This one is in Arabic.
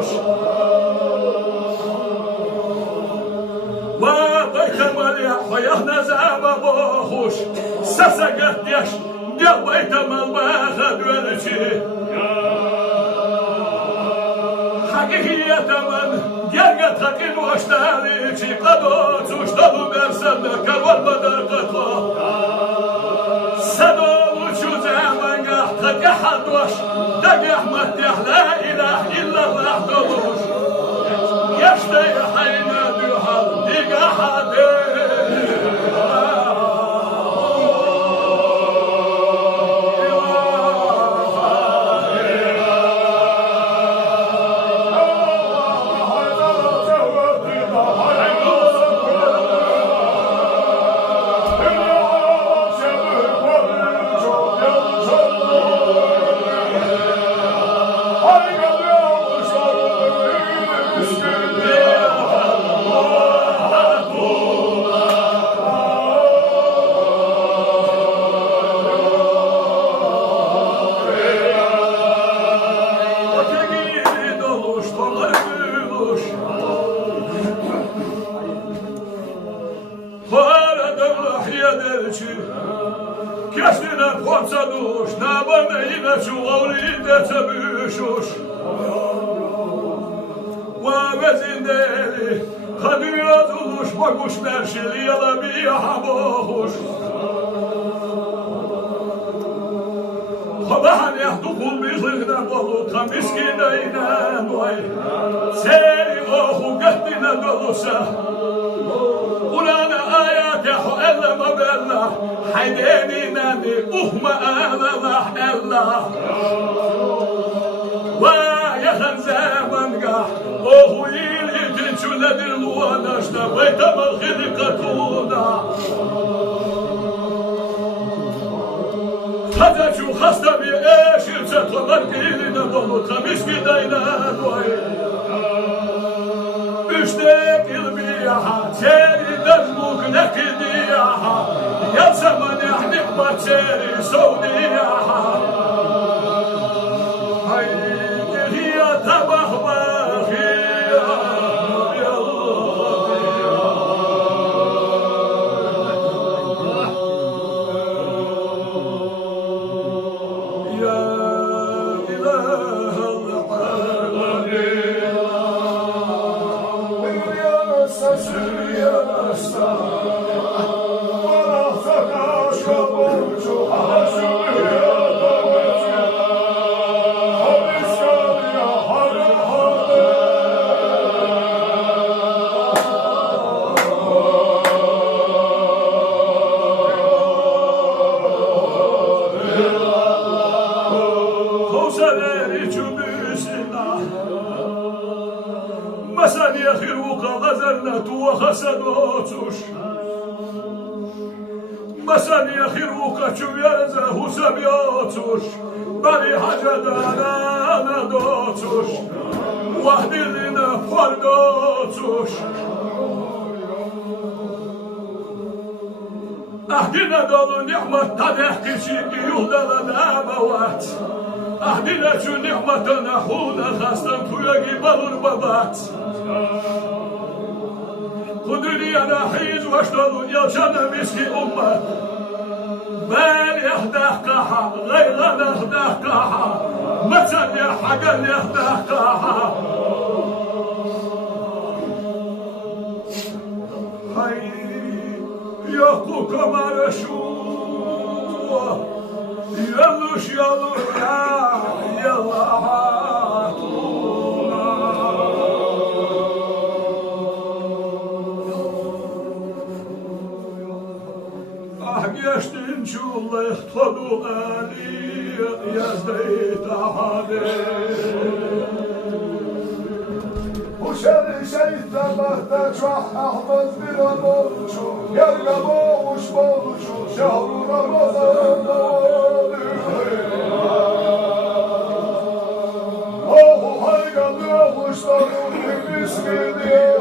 دوش وبيت مالي حيانا زعما بوخوش سسقت يش ديال بيت مال باخد ولشي حقيقية من جرقت حقين واشتاليشي قدوت وشتالو برسلك والبدر قطوة سدول وشو زعما قحتك احد وش دقح متح لا اله الا الله دلوش يشتي حينا بيحل دقح Kjaśnina płomca dusz, na wolne inaczej ulice cebyszusz. Ławezindeli, kadyra dusz, bogusz merşili, yalamija habohuş. Habahan yahdukul bizlikden bolu, tam miskine inen vay. Seri ohu göhdine dolusa, Kur'an'a ayet yahu elleme bellah. حيديني نادي أخما أنا راح الله ويا خنزامن قاح أخو يلي تنشو لدي الوانا اشتبيت بالخلقة تونا هذا شو خسته بي ايش يرسل مرقيلي نبولو خميس في دينان وي اشتاق البيحة تاني دمك نكديحة يا زمن احنا باتشيري سوديحة هيدي هي تبخ باخية يا إله العالمين يا سسر يا سسر Masan yakhiruka gazarnatu wa khasadotush Masan yakhiruka çüyerze husabiyatush Bari hacadana nadotush Vahdilina fardotush Ahdina dolu ni'mat tadehkici yuhdala nabavat Ahdina şu ni'matana huda khastan tuyagi balur babat Bu dünyada hiç başladı yalçana miski ummat Bel yahdah kaha, gayran yahdah kaha Matsan yahagan yahdah kaha Hay yoku kamara şu Yanlış yalına yalatuna Ah geçtin çullak todu ali yazdayı tahade Uşarı şeytan bahta çok ahvaz bir oluşu Yarga boğuş boğuşu şahru Ramazan'da Oh, haygalı oluşlarım bir miskini